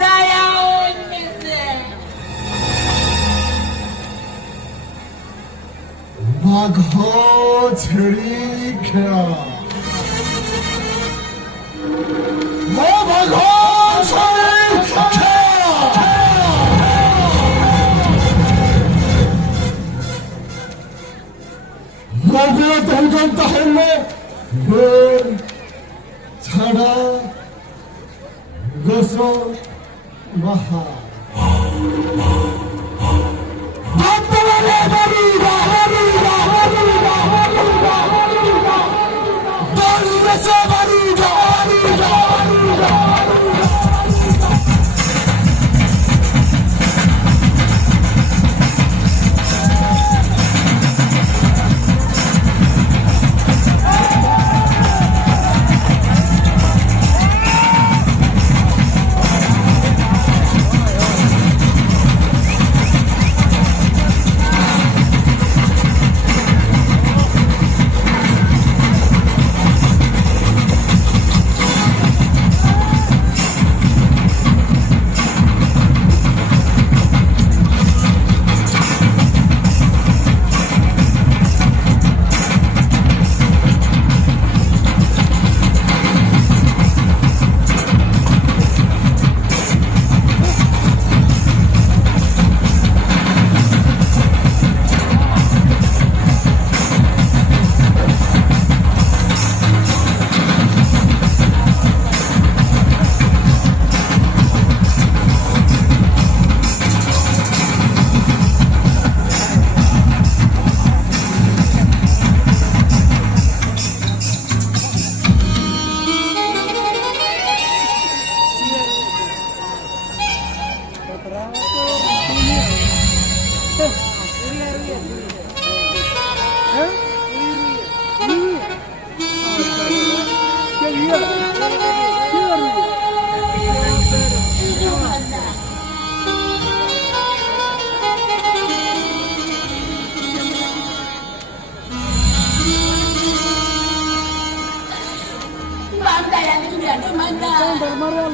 Dayaon Mese. Magho chhri khela. Magho chhri khela. Magho tongjon tahelle. Chhada. Goso. Maha.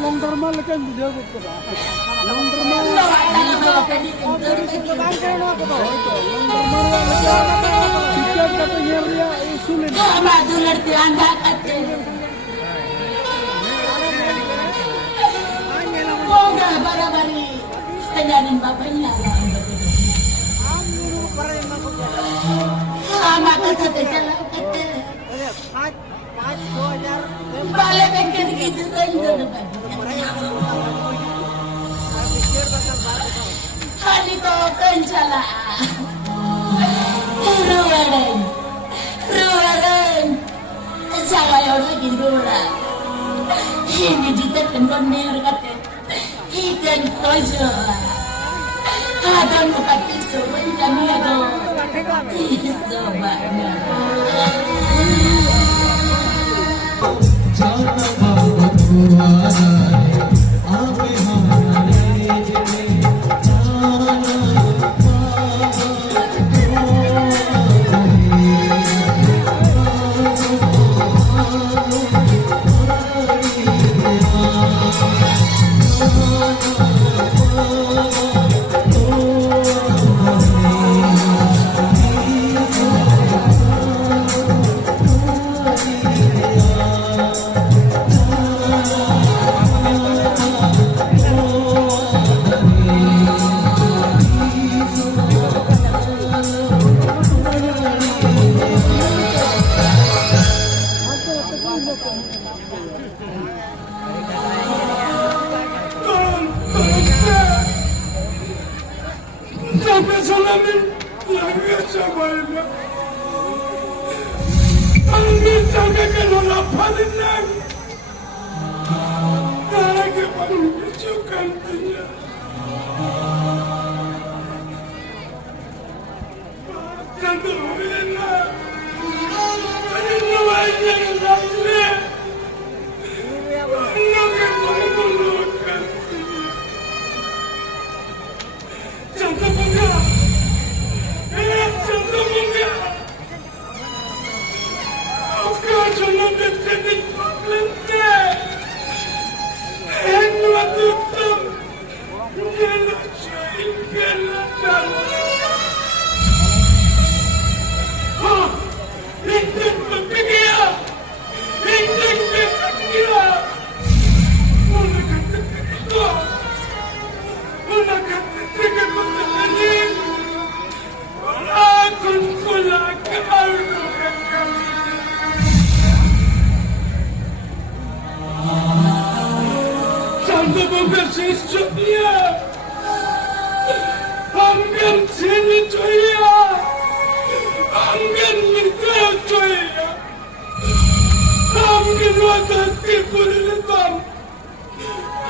Long term lekan video ko ba? Long term Balik pikir gitu kan Hali ko kencala Ruwaran Sawa yung lagi gura Hindi dito tengkon niya kate Ikan kojo Hadon mo katiso Wanda niya do Tiso ba Jana baba tuara, aap hamare jana Aduttum. Geleceğim geleceğim. Ha! İndik mi peki ya? İndik mi peki ya? Onu kattık mı? Ona kattık mı? Ona kulak ardu Sandı bu bir ses çıkıyor. Hangim seni duyuyor. Hangim nida duyuyor. Hangim odası kuruludan.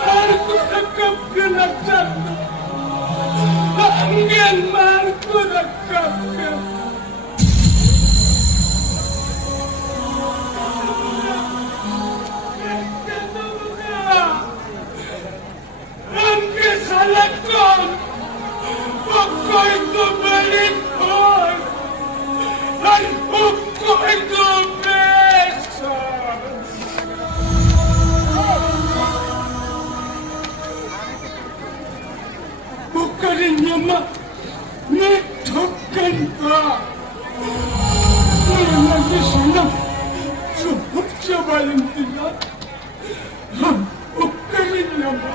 Her kuda kapkına çaktı. Hangim her kuda kapkına. Anche salakon, pokoj to belit hoj, ay pokoj to besa. Bukarin yama, ne tokan ka. Ulan nanti sana, cukup cobain tidak. Bukarin yama.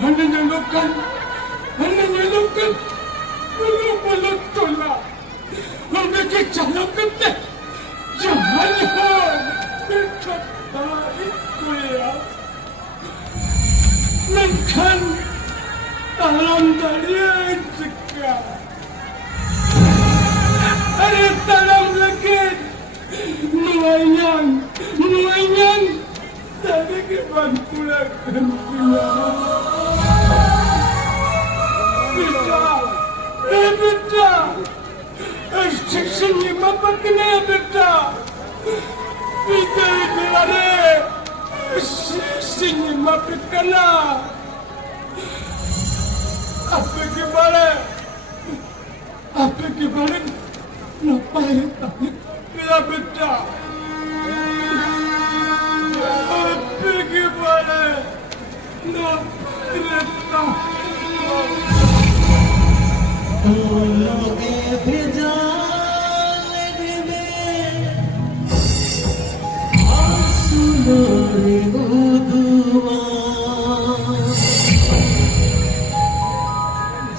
Nananyalukan, bulong-bulong tula. Ang nagkitsalakan na, jangan yun, nagkatahin ko yan. Nangkan, talang dalian sika. Ano talang lakit, nuwayan, dari kiban kulakan kuya. Beta, sini mapakne beta. Beta bilare, sini mapakna. Apa kibare, napai bila beta. Apa kibare, napai beta. তোলোকে ভেজালে দেবে আসুলোরে উদুমা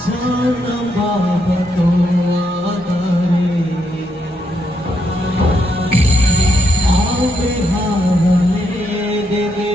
জানা বাবা তো আদারে আবে হারালে দেবে